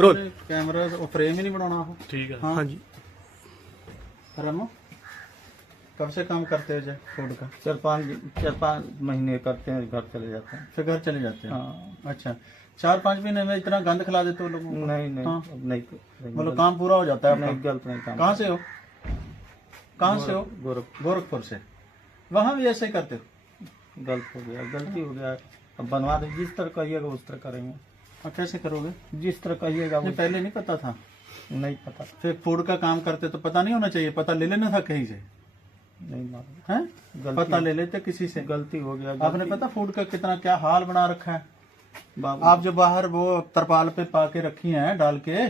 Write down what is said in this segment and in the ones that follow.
Role camera वो frame ही नहीं बनाना हो ਠੀਕ ਹੈ हाँ ਹਾਂਜੀ रमो कब से काम करते हो जय फूड का चार पाँच चार पाँच महीने करते हैं घर चले जाते हैं फिर घर चले जाते हैं हाँ अच्छा चार पाँच महीने में इतना गंद खिला देते हो लोगों को नहीं नहीं हाँ। अब नहीं नहीं मतलब काम पूरा हो जाता है नहीं आपका गलत नहीं काम कहाँ से हो कहाँ से हो गोरख गोरखपुर से वहाँ भी ऐसे ही करते हो गलत हो गया गलती हो गया अब बनवा दे जिस तरह कहिएगा उस तरह करेंगे और कैसे करोगे जिस तरह कहिएगा ये वो पहले नहीं पता था नहीं पता फिर फूड का काम करते तो पता नहीं होना चाहिए पता ले लेना था कहीं से नहीं मालूम हैं गलती- पता ले लेते किसी से गलती हो गया आपने गलती- पता फूड का कितना क्या हाल बना रखा है बाबू आप जो बाहर वो तरपाल पे पाके रखी हैं डाल के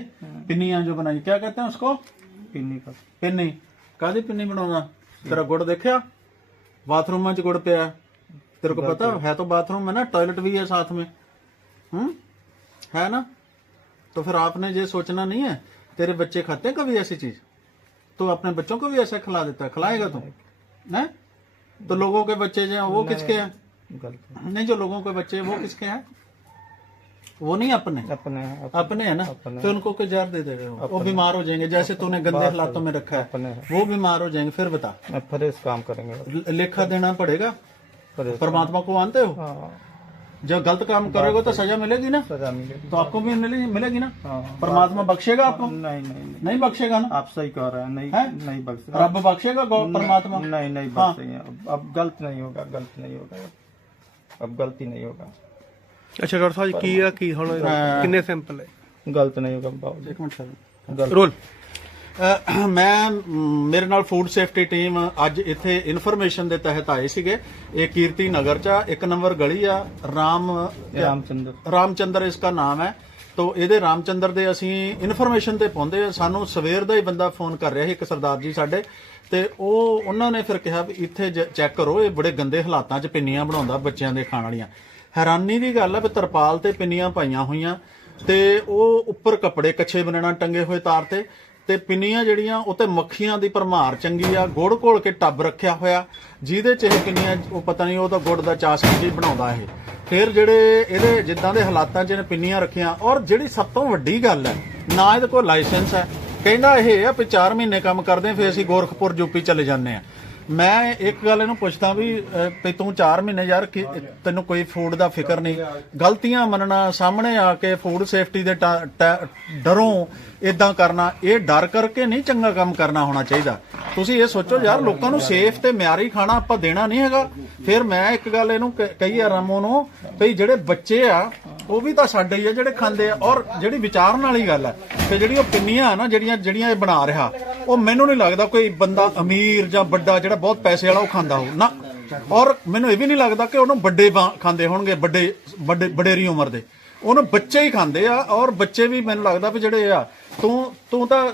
पिन्नियां जो बनाई क्या कहते हैं उसको पिन्नी का ਪਿੰਨੀ ਕਾਦੀ ਪਿੰਨੀ ਬਣਾਉਣਾ ਤੇਰਾ ਗੁੜ ਦੇਖਿਆ ਬਾਥਰੂਮਾਂ 'ਚ ਗੁੜ ਪਿਆ ਹੈ। तेरे को पता है तो बाथरूम में ना टॉयलेट भी है साथ में हम्म है ना? तो फिर आपने ये सोचना नहीं है तेरे बच्चे खाते हैं कभी ऐसी चीज़? तो अपने बच्चों को भी ऐसा खिला देता है खिलाएगा तू है? तो लोगों के बच्चे जो हैं वो किसके हैं? गलती नहीं जो लोगों के बच्चे हैं वो किसके हैं? वो नहीं अपने? अपने हैं, अपने। है ना? अपने। तो उनको कोई जार दे दे रहे वो बीमार हो जाएँगे जैसे तूने गंदे हालातों में रखा है। अपने। वो बीमार हो जाएँगे फिर बता। मैं फ्रेश काम करेंगे। लेखा देना पड़ेगा। परमात्मा को मानते हो? हाँ। जब गलत काम करोगे तो सजा मिलेगी ना सजा मिलेगी तो आपको भी मिलेगी मिलेगी ना हाँ परमात्मा बख्शेगा आपको नहीं नहीं नहीं नहीं बख्शेगा ना आप सही कह रहे हैं नहीं हैं? नहीं बख्श रब बख्शेगा गौ- परमात्मा नहीं नहीं हाँ। बख्शेंगे अब अब गलत नहीं होगा गलत नहीं होगा अब गलती नहीं होगा ਅੱਛਾ ਡਾਕਟਰ ਸਾਹਿਬ ਜੀ, ਕੀ ਆ ਕੀ ਹੁਣ ਕਿੰਨੇ ਸੈਂਪਲ ਹੈ गलत नहीं होगा बाबू एक मिनट सर गलत ਰੋਲ ਅਹ ਮੈਂ ਮੇਰੇ ਨਾਲ ਫੂਡ ਸੇਫਟੀ ਟੀਮ ਅੱਜ ਇੱਥੇ ਇਨਫੋਰਮੇਸ਼ਨ ਦੇ ਤਹਿਤ ਆਏ ਸੀਗੇ। ਇਹ ਕੀਰਤੀ ਨਗਰ ਚ ਇੱਕ ਨੰਬਰ ਗਲੀ ਆ ਰਾਮ ਰਾਮਚੰਦਰ। ਰਾਮਚੰਦਰ ਇਸ ਦਾ ਨਾਮ ਹੈ। ਤੋ ਇਹਦੇ ਰਾਮਚੰਦਰ ਦੇ ਅਸੀਂ ਇਨਫੋਰਮੇਸ਼ਨ ਤੇ ਪਹੁੰਚਦੇ ਆ ਸਾਨੂੰ ਸਵੇਰ ਦਾ ਹੀ ਬੰਦਾ ਫੋਨ ਕਰ ਰਿਹਾ ਸੀ ਇੱਕ ਸਰਦਾਰ ਜੀ ਸਾਡੇ। ਤੇ ਉਹ ਉਹਨਾਂ ਨੇ ਫਿਰ ਕਿਹਾ ਵੀ ਇੱਥੇ ਚੈੱਕ ਕਰੋ ਇਹ ਬੜੇ ਗੰਦੇ ਹਾਲਾਤਾਂ 'ਚ ਪਿੰਨੀਆਂ ਬਣਾਉਂਦਾ ਬੱਚਿਆਂ ਦੇ ਖਾਣ ਵਾਲੀਆਂ। ਹੈਰਾਨੀ ਦੀ ਗੱਲ ਆ ਵੀ ਤਰਪਾਲ ਤੇ ਪਿੰਨੀਆਂ ਪਾਈਆਂ ਹੋਈਆਂ। ਤੇ ਉਹ ਉੱਪਰ ਕੱਪੜੇ ਕੱਚੇ ਬਨਾਣਾ ਟੰਗੇ ਹੋਏ ਤਾਰ ਤੇ। ਤੇ ਪਿੰਨੀਆਂ ਜਿਹੜੀਆਂ ਉਹ ਤੇ ਮੱਖੀਆਂ ਦੀ ਭਰਮਾਰ ਚੰਗੀ ਆ। ਗੁੜ ਘੋਲ ਕੇ ਟੱਬ ਰੱਖਿਆ ਹੋਇਆ। ਜਿਹਦੇ ਚ ਇਹ ਪਿੰਨੀਆਂ ਉਹ ਪਤਾ ਨਹੀਂ ਉਹ ਤਾਂ ਗੁੜ ਦਾ ਚਾਸ਼ਨੀ ਜੀ ਬਣਾਉਂਦਾ ਇਹ। ਫਿਰ ਜਿਹੜੇ ਇਹਦੇ ਜਿੱਦਾਂ ਦੇ ਹਾਲਾਤਾਂ 'ਚ ਇਹਨੇ ਪਿੰਨੀਆਂ ਰੱਖੀਆਂ ਔਰ ਜਿਹੜੀ ਸਭ ਤੋਂ ਵੱਡੀ ਗੱਲ ਹੈ ਨਾ ਇਹਦੇ ਕੋਲ ਲਾਇਸੈਂਸ ਹੈ। ਕਹਿੰਦਾ ਇਹ ਆ ਵੀ 4 ਮਹੀਨੇ ਕੰਮ ਕਰਦੇ ਫਿਰ ਅਸੀਂ ਗੋਰਖਪੁਰ ਯੂਪੀ ਚਲੇ ਜਾਂਦੇ ਆ ਮੈਂ ਇੱਕ ਗੱਲ ਇਹਨੂੰ ਪੁੱਛਦਾ ਵੀ ਅਹ, ਤੂੰ 4 ਮਹੀਨੇ ਯਾਰ ਕੀ- ਤੈਨੂੰ ਕੋਈ ਫੂਡ ਦਾ ਫਿਕਰ ਨਹੀਂ। ਗਲਤੀਆਂ ਮੰਨਣਾ ਸਾਹਮਣੇ ਆ ਕੇ ਫੂਡ ਸੇਫਟੀ ਦੇ ਡਰੋਂ ਇਦਾਂ ਕਰਨਾ, ਇਹ ਡਰ ਕਰਕੇ ਨਹੀਂ ਚੰਗਾ ਕੰਮ ਕਰਨਾ ਹੋਣਾ ਚਾਹੀਦਾ। ਤੁਸੀਂ ਇਹ ਸੋਚੋ ਯਾਰ, ਲੋਕਾਂ ਨੂੰ ਸੇਫ ਤੇ ਮਿਆਰੀ ਖਾਣਾ ਆਪਾਂ ਦੇਣਾ ਨਹੀਂ ਹੈਗਾ। ਫਿਰ ਮੈਂ ਇੱਕ ਗੱਲ ਇਹਨੂੰ ਕਹੀ ਆ ਰਮੋ ਨੂੰ ਵੀ ਜਿਹੜੇ ਬੱਚੇ ਆ, ਉਹ ਵੀ ਤਾਂ ਸਾਡੇ ਹੀ ਆ ਜਿਹੜੇ ਖਾਂਦੇ ਆ, ਔਰ ਜਿਹੜੀ ਵਿਚਾਰਨ ਵਾਲੀ ਗੱਲ ਆ, ਤੇ ਜਿਹੜੀ ਉਹ ਪਿੰਨੀਆਂ ਆ ਨਾ, ਜਿਹੜੀਆਂ ਜਿਹੜੀਆਂ ਇਹ ਬਣਾ ਰਿਹਾ, ਉਹ ਮੈਨੂੰ ਨਹੀਂ ਲੱਗਦਾ ਕੋਈ ਬੰਦਾ ਅਮੀਰ ਜਾਂ ਵੱਡਾ, ਜਿਹੜਾ ਬਹੁਤ ਪੈਸੇ ਵਾਲਾ ਉਹ ਖਾਂਦਾ ਹੋ ਨਾ। ਔਰ ਮੈਨੂੰ ਇਹ ਵੀ ਨਹੀਂ ਲੱਗਦਾ ਕਿ ਉਹਨੂੰ ਵੱਡੇ ਖਾਂਦੇ ਹੋਣਗੇ, ਵੱਡੇ ਵੱਡੇ, ਵਡੇਰੀ ਉਮਰ ਦੇ। ਉਹਨੂੰ ਬੱਚੇ ਹੀ ਖਾਂਦੇ ਆ ਔਰ ਬੱਚੇ ਵੀ ਮੈਨੂੰ ਲੱਗਦਾ ਵੀ ਜਿਹੜੇ ਆ ਤੂੰ ਤੂੰ ਤਾਂ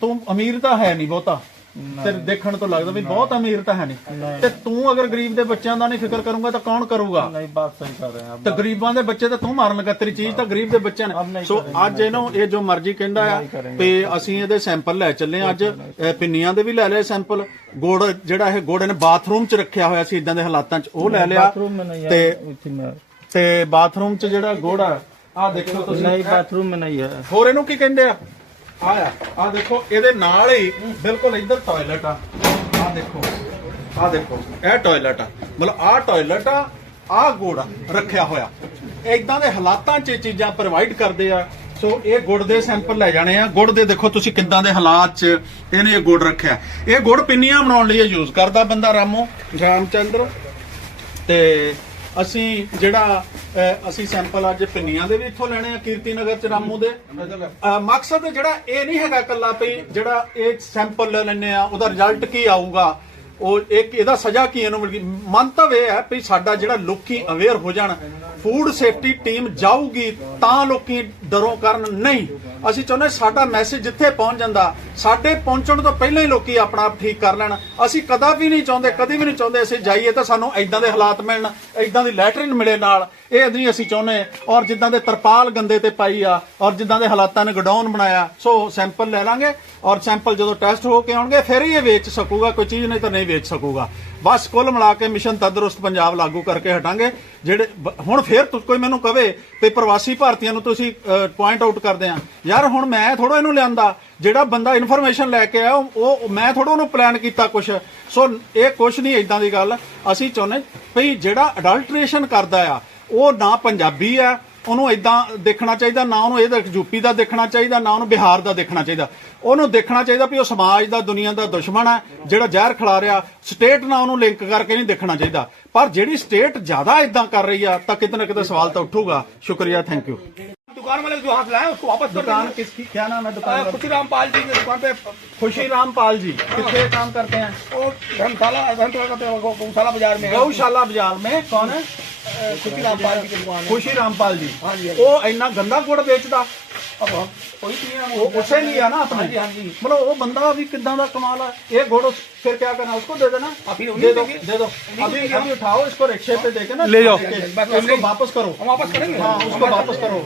ਤੂੰ ਅਮੀਰ ਤਾਂ ਹੈ ਨਹੀਂ ਬਹੁਤਾ। ਤੇ ਦੇਖਣ ਤੋਂ ਲੱਗਦਾ ਵੀ ਬਹੁਤ ਅਮੀਰ ਤਾਂ ਹੈ ਨਹੀਂ। ਤੇ ਤੂੰ ਅਗਰ ਗਰੀਬ ਦੇ ਬੱਚਿਆਂ ਦਾ ਨਹੀਂ ਫਿਕਰ ਕਰੂੰਗਾ ਤਾਂ ਕੌਣ ਕਰੂਗਾ? ਨਹੀਂ ਬਾਤ ਸਹੀ ਕਰ ਰਹੇ। ਆ ਤੇ ਗਰੀਬਾਂ ਦੇ ਬੱਚੇ ਤਾਂ ਤੂੰ ਮਾਰਨ ਲੱਗਾ ਚੀਜ਼ ਤਾਂ ਗਰੀਬ ਦੇ ਬੱਚਿਆਂ ਨੇ। ਸੋ ਅੱਜ ਇਹਨੂੰ ਇਹ ਜੋ ਮਰਜ਼ੀ ਕਹਿੰਦਾ ਆ ਤੇ ਅਸੀਂ ਇਹਦੇ ਸੈਂਪਲ ਲੈ ਚੱਲੇ ਅੱਜ। ਪਿੰਨੀਆਂ ਦੇ ਵੀ ਲੈ ਲਏ ਸੈਂਪਲ। ਗੋੜ ਜਿਹੜਾ ਇਹ ਗੋੜ ਨੇ ਬਾਥਰੂਮ 'ਚ ਰੱਖਿਆ ਹੋਇਆ ਸੀ ਇਦਾਂ ਦੇ ਹਾਲਾਤਾਂ 'ਚ ਉਹ ਲੈ ਲਿਆ। ਤੇ ਤੇ ਬਾਥਰੂਮ 'ਚ ਜਿਹੜਾ ਗੋੜਾ ਆ ਦੇਖੋ ਤੁਸੀਂ। ਨਹੀਂ ਬਾਥਰੂਮ ਮੇ ਨਹੀਂ ਹੈ ਹੋਰ ਇਹਨੂੰ ਕੀ ਕਹਿੰਦੇ ਆ? ਆਇਆ ਆ ਦੇਖੋ ਇਹਦੇ ਨਾਲ ਹੀ ਬਿਲਕੁਲ ਇੱਧਰ ਟਾਇਲਟ ਆ। ਆ ਦੇਖੋ ਆ ਦੇਖੋ ਇਹ ਟਾਇਲਟ ਆ। ਮਤਲਬ ਆ ਟਾਇਲਟ ਆ ਆ ਗੋੜਾ ਰੱਖਿਆ ਹੋਇਆ। ਇਦਾਂ ਦੇ ਹਾਲਾਤਾਂ 'ਚ ਚੀਜ਼ਾਂ ਪ੍ਰੋਵਾਈਡ ਕਰਦੇ ਆ। ਸੋ ਇਹ ਗੁੜ ਦੇ ਸੈਂਪਲ ਲੈ ਜਾਣੇ ਆ। ਗੁੜ ਦੇ ਦੇਖੋ ਤੁਸੀਂ ਕਿੱਦਾਂ ਦੇ ਹਾਲਾਤ 'ਚ ਇਹਨੇ ਇਹ ਗੁੜ ਰੱਖਿਆ। ਇਹ ਗੁੜ ਪਿੰਨੀਆਂ ਬਣਾਉਣ ਲਈ ਯੂਜ਼ ਕਰਦਾ ਬੰਦਾ ਰਾਮੋ। ਰਾਮਚੰਦਰ ਤੇ ਅਸੀਂ ਜਿਹੜਾ ਅਸੀਂ ਸੈਂਪਲ ਅੱਜ ਪਿੰਨੀਆਂ ਦੇ ਵੀ ਇੱਥੋਂ ਲੈਣੇ ਆ ਕੀਰਤੀ ਨਗਰ ਚ ਰਾਮੂ ਦੇ। ਮਕਸਦ ਜਿਹੜਾ ਇਹ ਨਹੀਂ ਹੈਗਾ ਕੱਲਾ ਵੀ ਜਿਹੜਾ ਇਹ ਸੈਂਪਲ ਲੈ ਲੈਣੇ ਆ, ਉਹਦਾ ਰਿਜ਼ਲਟ ਕੀ ਆਊਗਾ? ਉਹ ਇੱਕ, ਇਹਦਾ ਸਜ਼ਾ ਕੀ ਇਹਨੂੰ ਮਿਲਗੀ? ਮੰਤਵ ਇਹ ਹੈ ਵੀ ਸਾਡਾ ਜਿਹੜਾ ਲੋਕੀ ਅਵੇਅਰ ਹੋ ਜਾਣ ਫੂਡ ਸੇਫਟੀ ਟੀਮ ਜਾਊਗੀ ਤਾਂ ਲੋਕੀ ਡਰੋਂ ਕਰਨ, ਨਹੀਂ। ਅਸੀਂ ਚਾਹੁੰਦੇ ਸਾਡਾ ਮੈਸੇਜ ਜਿੱਥੇ ਪਹੁੰਚ ਜਾਂਦਾ, ਸਾਡੇ ਪਹੁੰਚਣ ਤੋਂ ਪਹਿਲਾਂ ਹੀ ਲੋਕੀ ਆਪਣਾ ਆਪ ਠੀਕ ਕਰ ਲੈਣ। ਅਸੀਂ ਕਦਾ ਵੀ ਨਹੀਂ ਚਾਹੁੰਦੇ, ਕਦੀ ਵੀ ਨਹੀਂ ਚਾਹੁੰਦੇ ਅਸੀਂ ਜਾਈਏ ਤਾਂ ਸਾਨੂੰ ਐਦਾਂ ਦੇ ਹਾਲਾਤ ਮਿਲਣ ਐਦਾਂ ਦੀ ਲੈਟਰਿਨ ਮਿਲੇ ਨਾਲ। ਇਹ ਨਹੀਂ ਅਸੀਂ ਚਾਹੁੰਦੇ, ਔਰ ਜਿੱਦਾਂ ਦੇ ਤਰਪਾਲ ਗੰਦੇ ਤੇ ਪਾਈ ਆ, ਔਰ ਜਿੱਦਾਂ ਦੇ ਹਾਲਾਤਾਂ ਨੇ ਗਡਾਊਨ ਬਣਾਇਆ, ਸੋ ਸੈਂਪਲ ਲੈ ਲਾਂਗੇ, ਔਰ ਸੈਂਪਲ ਜਦੋਂ ਟੈਸਟ ਹੋ ਕੇ ਆਉਣਗੇ, ਫਿਰ ਹੀ ਇਹ ਵੇਚ ਸਕੂਗਾ, ਕੋਈ ਚੀਜ਼ ਨਹੀਂ ਤਾਂ ਨਹੀਂ ਵੇਚ ਸਕੂਗਾ। ਬਸ ਕੁੱਲ ਮਿਲਾ ਕੇ ਮਿਸ਼ਨ ਤੰਦਰੁਸਤ ਪੰਜਾਬ ਲਾਗੂ ਕਰਕੇ ਹਟਾਂਗੇ। ਜਿਹੜੇ ਹੁਣ ਫੇਰ ਕੋਈ ਮੈਨੂੰ ਕਵੇ ਤੇ ਪ੍ਰਵਾਸੀ ਭਾਰਤੀਆਂ ਨੂੰ ਤੁਸੀਂ ਪੁਆਇੰਟ ਆਊਟ ਕਰਦੇ ਆ। ਯਾਰ ਹੁਣ ਮੈਂ ਥੋੜਾ ਇਹਨੂੰ ਲਿਆਂਦਾ। ਜਿਹੜਾ ਬੰਦਾ ਇਨਫੋਰਮੇਸ਼ਨ ਲੈ ਕੇ ਆਇਆ, ਉਹ ਮੈਂ ਥੋੜਾ ਉਹਨੂੰ ਪਲਾਨ ਕੀਤਾ ਕੁਛ। ਸੋ ਇਹ ਕੁਛ ਨਹੀਂ ਇਦਾਂ ਦੀ ਗੱਲ। ਅਸੀਂ ਚਾਹੁੰਦੇ ਭਈ ਜਿਹੜਾ ਅਡਲਟ੍ਰੇਸ਼ਨ ਕਰਦਾ ਆ, ਉਹ ਨਾ ਪੰਜਾਬੀ ਆ ਉਹਨੂੰ ਇਦਾਂ ਦੇਖਣਾ ਚਾਹੀਦਾ ਨਾ ਉਹਨੂੰ ਇਹਦਾ ਯੂਪੀ ਦਾ ਦੇਖਣਾ ਚਾਹੀਦਾ ਨਾ ਉਹਨੂੰ ਬਿਹਾਰ ਦਾ ਦੇਖਣਾ ਚਾਹੀਦਾ ਉਹਨੂੰ ਦੇਖਣਾ ਚਾਹੀਦਾ ਵੀ ਉਹ ਸਮਾਜ ਦਾ ਦੁਨੀਆ ਦਾ ਦੁਸ਼ਮਣ ਹੈ ਜਿਹੜਾ ਜ਼ਹਿਰ ਖਿਲਾ ਰਿਹਾ ਸਟੇਟ ਨਾਲ ਉਹਨੂੰ ਲਿੰਕ ਕਰਕੇ ਨਹੀਂ ਦੇਖਣਾ ਚਾਹੀਦਾ ਪਰ ਜਿਹੜੀ ਸਟੇਟ ਜ਼ਿਆਦਾ ਇਦਾਂ ਕਰ ਰਹੀ ਆ ਤਾਂ ਕਿਤੇ ਨਾ ਕਿਤੇ ਸਵਾਲ ਤਾਂ ਉੱਠੂਗਾ ਸ਼ੁਕਰੀਆ ਥੈਂਕ ਯੂ दुकान वाले जो हाथ लाए उसको वापस कर दुकान किसकी क्या नाम है दुकान का? खुशी रामपाल जी की दुकान पे खुशी रामपाल जी कितने काम करते हैं वो धर्मशाला धर्मशाला करते हैं, गौ- गौशाला बाजार में है। गौशाला बाजार में कौन है अ, खुशी रामपाल जी की दुकान है खुशी रामपाल जी हाँ जी, हाँ ਉਹ ਇੰਨਾ ਗੰਦਾ ਗੁੜ ਵੇਚਦਾ अब हम कोई नहीं है ਉਹ ਉਸੇ ਲਿਆ ਨਾ हाँ ਆਪਣੇ जी हाँ जी मतलब वो बंदा अभी कितना का कमाल है ये घोड़ो फिर क्या करना उसको दे देना अभी दे उन्हीं दो देंगे। दे दो अभी अभी उठाओ इसको रिक्शे पे देके ना ले जाओ। इसको इसको वापस करो हम वापस करेंगे हाँ उसको वापस करो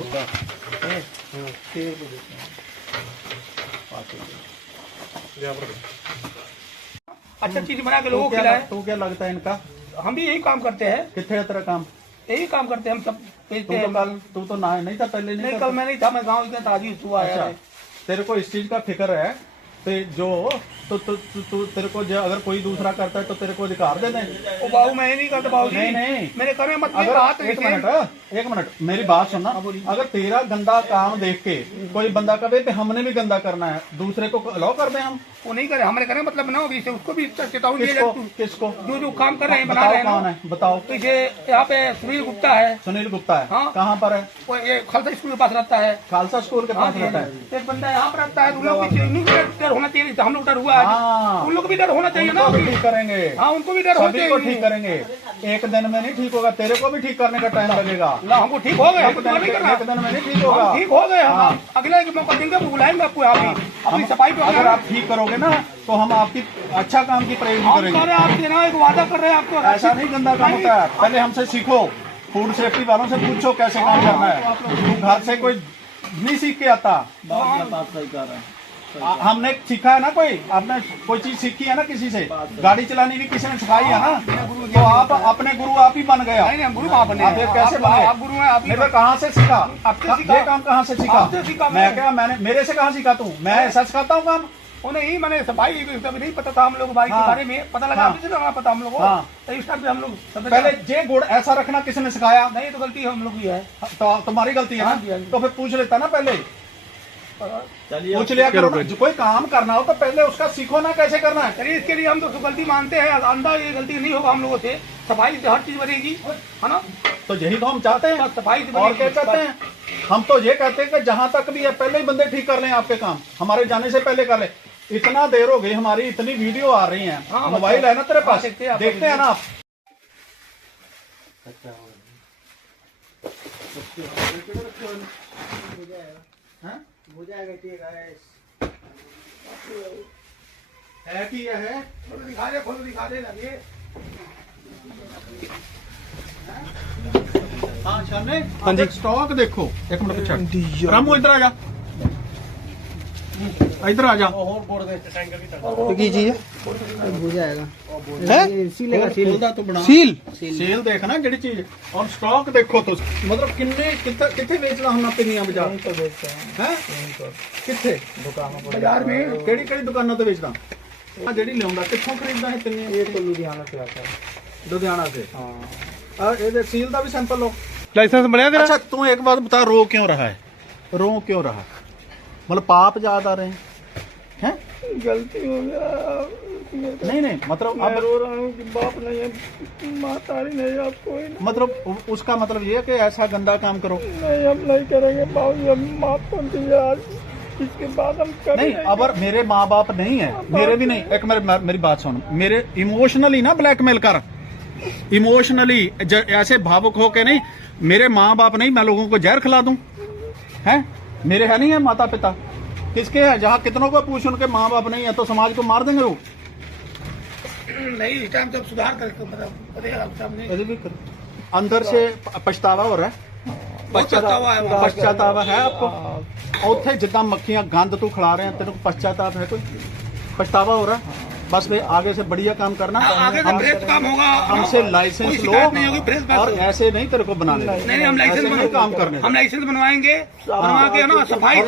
अच्छा चीज बना के लोगों तो को क्या खिलाए लग- तो क्या लगता है इनका हम भी यही काम करते हैं। कितने तेरा काम? यही काम करते हैं हम सब तू बेचते तो हैं। कल तू तो ना नहीं था पहले नहीं नहीं कल मैं नहीं था मैं गाँव इतना ताजी हुआ अच्छा है तेरे को इस चीज़ का फ़िक्र है ते जो तो तू तू तू तेरे को जो अगर कोई दूसरा करता है तो तेरे को अधिकार दे दें वो बाबू मैं नहीं करता बाबू जी। नहीं, नहीं। मेरे में मत अगर बात एक मिनट एक मिनट मेरी बात सुनना। अगर तेरा गंदा काम देख के कोई बंदा कहे हमने भी गंदा करना है दूसरे को अलाउ कर दें हम? वो नहीं करे हमारे घर मतलब ना होगी उसको भी चेतावनी किसको? किसको? जो जो काम कर रहे हैं बना रहे हैं है बताओ। तो ये यहाँ पे सुनील गुप्ता है। सुनील गुप्ता है? हाँ। कहाँ पर है? वो ये खालसा स्कूल के पास रहता है। खालसा स्कूल के हाँ पास रहता हाँ है। एक बंदा यहाँ पर रहता है तो उन लोग भी डर होना चाहिए हम लोग डर हुआ है हाँ। उन लोग भी डर होना चाहिए ना। करेंगे। हाँ उनको भी डर होना चाहिए। ठीक करेंगे। एक दिन में नहीं ठीक होगा तेरे को भी ठीक करने का टाइम लगेगा। हमको ठीक हो गए एक दिन दिन में नहीं ठीक होगा। ठीक हो गए हम हाँ। अगला एक मौका देंगे बुलाएँगे आपको अपनी सफ़ाई पे अगर आप ठीक करोगे ना तो हम आपकी अच्छा काम की प्रेरणा हम करेंगे। कह रहे ना एक वादा कर रहे हैं आपको ऐसा नहीं गंदा काम होता है। पहले हमसे सीखो फ़ूड सेफ्टी वालों से पूछो कैसे काम करना है। घर से कोई नहीं सीख के आता। आ- हमने सीखा है ना कोई? आपने कोई चीज़ सीखी है ना किसी से? गाड़ी चलानी भी किसी ने सिखाई है ना? तो आप अपने गुरु आप ही बन गए नहीं नहीं गुरु वहाँ बने आप कैसे बने? आप गुरु हैं आप ही कहाँ से सीखा? ये काम कहाँ से सीखा? मैं क्या मैंने मेरे से कहाँ सीखा तू? मैं ऐसा सिखाता हूँ काम। वो नहीं मैंने सफ़ाई कभी नहीं पता था हम लोग बाइक हाँ। के बारे में। पता लगा हाँ। आपसे पता हम लोग हाँ। तो इस टाइम पे हम लोग पहले जे गुड़ ऐसा रखना किसने सिखाया। नहीं तो गलती हम लोग की है। तो तुम्हारी गलती है हाँ हाँ ना तो फिर पूछ लेता ना पहले। पूछ लिया करो जो कोई काम करना हो तो पहले उसका सीखो ना कैसे करना है। चलिए इसके लिए हम तो गलती मानते हैं अंधा ये गलती नहीं होगा हम लोगों से। सफ़ाई से हर चीज़ बनेगी है ना? तो यही तो हम चाहते हैं। सफ़ाई से और क्या चाहते हैं? हम तो ये कहते हैं कि जहाँ तक भी है पहले ही बंदे ठीक कर लें आपके काम। हमारे जाने से पहले कर ले। इतना देर हो गई हमारी इतनी वीडियो आ रही है। हाँ, मोबाइल है ना तेरे पास? देखते हैं ना आप। देखते हैं जाएगा ठीक है है कि यह है? फ़ोटो दिखा दे फ़ोटो दिखा दे लगे। हाँ शाने हाँ जी। स्टॉक देखो। एक मिनट पीछे रामू इधर आ जा। इधर आ जा ਕੀ ਚੀਜ਼ ਹੈ ਸੀਲੇਗਾ ਸੀਲ ਦਾ ਤੂੰ ਬਣਾ ਸੀਲ ਸੇਲ ਦੇਖਣਾ ਜਿਹੜੀ ਚੀਜ਼ ਔਰ ਸਟਾਕ ਦੇਖੋ ਤੁਸੀਂ ਮਤਲਬ ਕਿੰਨੇ ਕਿੱਥੇ ਕਿੱਥੇ ਵੇਚਦਾ ਹੁੰਦਾ ਪਿੰਨੀਆਂ ਬਾਜ਼ਾਰ ਹੈ ਕਿੱਥੇ बाजार में ਕਿਹੜੀ ਕਿਹੜੀ ਦੁਕਾਨਾਂ ਤੇ ਵੇਚਦਾ ਆ ਜਿਹੜੀ ਲਿਆਉਂਦਾ ਕਿੱਥੋਂ ਖਰੀਦਦਾ ਹੈ ਪਿੰਨੀਆਂ ये तो लुधियाना से आता है ਲੁਧਿਆਣਾ से हाँ ਆ ਇਹਦੇ ਸੀਲ ਦਾ ਵੀ ਸੈਂਪਲ ਲਓ ਲਾਇਸੈਂਸ ਬਣਿਆ ਤੇਰਾ अच्छा तू एक बात बता रो क्यों रहा है रो क्यों रहा मतलब पाप याद आ रहे। हैं? हैं गलती हो गया। नहीं नहीं मतलब अब रो रहा हूँ कि बाप नहीं है मातारी नहीं है कोई नहीं। मतलब उसका मतलब ये है कि ऐसा गंदा काम करो। नहीं हम नहीं करेंगे बाबू हम माफ़ कर दीजिए इसके बाद हम करेंगे नहीं अगर मेरे माँ बाप नहीं है मेरे भी नहीं। एक मेरे मेरी बात सुन। मेरे इमोशनली ना ब्लैकमेल कर। इमोशनली ऐसे भावुक हो के नहीं मेरे माँ बाप नहीं मैं लोगों को जहर खिला दूँ। हैं? मेरे है नहीं है माता पिता किसके हैं जहाँ कितनों को पूछ उनके माँ बाप नहीं है तो समाज को मार देंगे वो नहीं इस टाइम सब सुधार करके मतलब करेगा आप सामने ਇਹਦੇ ਵੀ ਕਰੋ। अंदर से प- पछतावा हो रहा है पछतावा है वहाँ। पछतावा है आपको ਉੱਥੇ ਜਿੱਦਾਂ ਮੱਖੀਆਂ ਗੰਦ ਤੂੰ ਖਿਲਾ ਰਿਹਾ ਤੈਨੂੰ ਪਛਤਾਵਾ ਹੈ ਕੋਈ ਪਛਤਾਵਾ ਹੋ ਰਿਹਾ बस आगे से बढ़िया काम करना। आगे हम, काम होगा। हमसे लाइसेंस लो और ऐसे नहीं तेरे को बनाने नहीं, नहीं हम लाइसेंस काम करने हम लाइसेंस बनवाएँगे बनवा के ना हाँ, सफ़ाई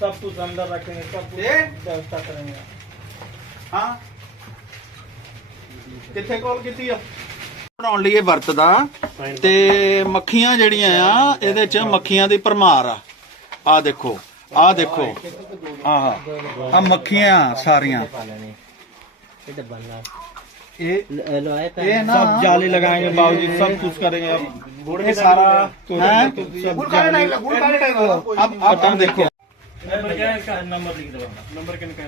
सब कुछ अंदर रखेंगे सब कुछ व्यवस्था करेंगे। हाँ। कितने कॉल की थी ਬਣਾਉਣ ਲਈ ਇਹ ਵਰਤਦਾ ਤੇ ਮੱਖੀਆਂ ਜਿਹੜੀਆਂ ਆ ਇਹਦੇ ਚ ਮੱਖੀਆਂ ਦੀ ਭਰਮਾਰ ਆ ਆ ਦੇਖੋ ਆ ਦੇਖੋ ਆਹ ਆ ਮੱਖੀਆਂ ਸਾਰੀਆਂ ਇਹ ਇਹ ਨਾ सब जाली लगाएंगे बाबूजी सब कुछ करेंगे अब ਇਹ ਸਾਰਾ तो ਹੈ सब जाली अब अब अब देखो नंबर लिख दो नंबर किन का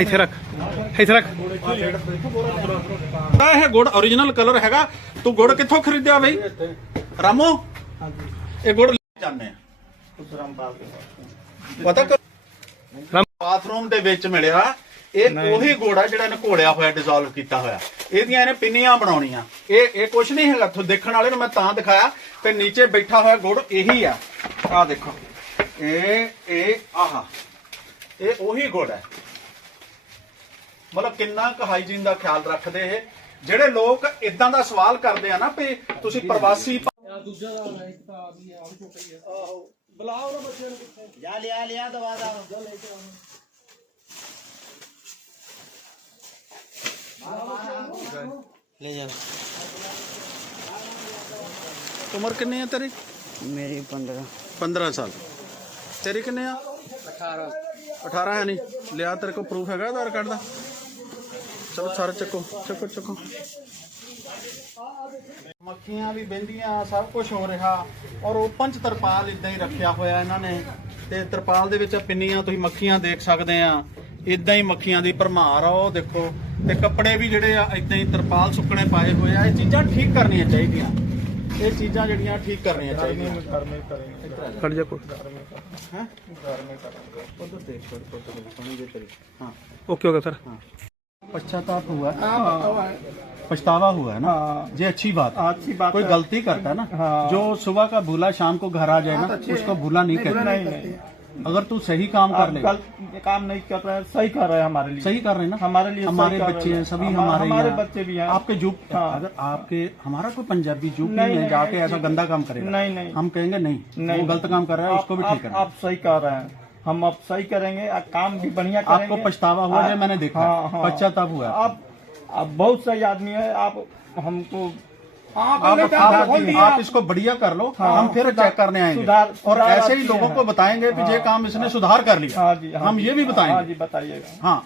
ਇੱਥੇ ਰੱਖ ਇੱਥੇ ਰੱਖ। ਆ ਇਹ ਗੁੜ origignal ਕਲਰ ਹੈਗਾ। ਤੂੰ ਗੁੜ ਕਿੱਥੋਂ ਖਰੀਦਿਆ ਬਈ? ਰਾਮੋ? ਇਹ ਗੁੜ ਲੈ ਜਾਂਦੇ ਆ। ਪਤਾ ਕਰ ਬਾਥਰੂਮ ਦੇ ਵਿੱਚ ਮਿਲਿਆ। ਇਹ ਉਹੀ ਗੋੜਾ ਜਿਹੜਾ ਇਹਨੇ ਘੋੜਿਆ ਹੋਇਆ ਡਿਸੋਲਵ ਕੀਤਾ ਹੋਇਆ। ਇਹਦੀਆਂ ਇਹਨੇ ਪਿੰਨੀਆਂ ਬਣਾਉਣੀਆਂ। ਇਹ ਇਹ ਕੁਝ ਨਹੀਂ ਹੈਗਾ। ਤੁਹਾਨੂੰ ਦੇਖਣ ਵਾਲੇ ਨੂੰ ਮੈਂ ਤਾਂ ਦਿਖਾਇਆ। ਤੇ ਨੀਚੇ ਬੈਠਾ ਹੋਇਆ ਗੁੜ ਇਹੀ ਆ। ਆ ਦੇਖੋ। ਇਹ ਇਹ ਆਹਾ। ਇਹ ਉਹੀ ਗੁੜ ਹੈ ਮਤਲਬ ਕਿੰਨਾ ਕੁ ਹਾਈਜੀਨ ਦਾ ਖਿਆਲ ਰੱਖਦੇ ਇਹ? ਜਿਹੜੇ ਲੋਕ ਇਦਾਂ ਦਾ ਸਵਾਲ ਕਰਦੇ ਆ ਨਾ ਵੀ ਤੁਸੀਂ ਪ੍ਰਵਾਸੀ ਉਮਰ ਕਿੰਨੀ ਹੈ ਤੇਰੀ? ਮੇਰੀ 15 15 ਸਾਲ। ਤੇਰੀ ਕਿੰਨੇ ਆ? 18 18 ਹੈ ਨਹੀਂ ਲਿਆ ਤੇਰੇ ਕੋਲ ਪ੍ਰੂਫ ਹੈਗਾ ਆਧਾਰ ਕਾਰਡ ਦਾ? ਚਲੋ ਸਾਰੇ ਚੱਕੋ ਚੱਕੋ ਚੱਕੋ। ਮੱਖੀਆਂ ਵੀ ਬੈੰਦੀਆਂ ਸਭ ਕੁਝ ਹੋ ਰਿਹਾ। ਔਰ ਓਪਨ ਚ ਤਰਪਾਲ ਇਦਾਂ ਹੀ ਰੱਖਿਆ ਹੋਇਆ ਇਹਨਾਂ ਨੇ। ਤੇ ਤਰਪਾਲ ਦੇ ਵਿੱਚ ਪਿੰਨੀਆਂ ਤੁਸੀਂ ਮੱਖੀਆਂ ਦੇਖ ਸਕਦੇ ਆ। ਇਦਾਂ ਹੀ ਮੱਖੀਆਂ ਦੀ ਭਰਮਾਰ ਆ ਉਹ ਦੇਖੋ। ਤੇ ਕੱਪੜੇ ਵੀ ਜਿਹੜੇ ਆ ਇਦਾਂ ਹੀ ਤਰਪਾਲ ਸੁੱਕਣੇ ਪਾਏ ਹੋਏ ਆ। ਇਹ ਚੀਜ਼ਾਂ ਠੀਕ ਕਰਨੀਆਂ ਚਾਹੀਦੀਆਂ। ਇਹ ਚੀਜ਼ਾਂ ਜਿਹੜੀਆਂ ਠੀਕ ਕਰਨੀਆਂ ਚਾਹੀਦੀਆਂ। ਕਰਨੇ ਕਰਨੇ ਖੜ ਜਾ ਕਰਨੇ ਕਰਨੇ ਉਧਰ ਦੇਖ ਕੋਲ। ਕੋਲ ਸੋਣੀ ਦੇ ਹਾਂ? ਓਕੇ ਹੋ ਗਿਆ ਸਰ। ਹਾਂ। पश्चाताप हुआ पछतावा हुआ है ना? ये अच्छी बात अच्छी बात कोई गलती करता है ना? हाँ। जो सुबह का भूला शाम को घर आ जाए ना उसको भूला नहीं कहते। नहीं नहीं अगर तू सही काम कर ले। काम नहीं कर रहे हैं सही कर रहे हैं हमारे लिए। सही कर रहे हैं ना? हमारे लिए हमारे बच्चे हैं। हैं। सभी हमारे हमारे। बच्चे भी हैं। आपके जुप हाँ। अगर आपके हमारा कोई पंजाबी नहीं, में जाके ऐसा गंदा काम करेगा। नहीं, नहीं। हम कहेंगे नहीं वो गलत काम कर रहा है उसको भी ठीक करना आप सही कर रहे हैं। हम अब सही करेंगे आ, काम भी बढ़िया करेंगे। आपको पछतावा हुआ है मैंने देखा। हाँ, हाँ। पश्चाताप हुआ आप आप बहुत सही आदमी है आप हमको आप, आप, हैं, आप, आप इसको बढ़िया कर लो हाँ, हम फिर चेक करने आएँगे। सुधार- और ऐसे ही लोगों को बताएँगे कि ये काम इसने सुधार कर लिया। हाँ हाँ हम ये भी बताएँगे। हाँ जी बताइएगा। हाँ।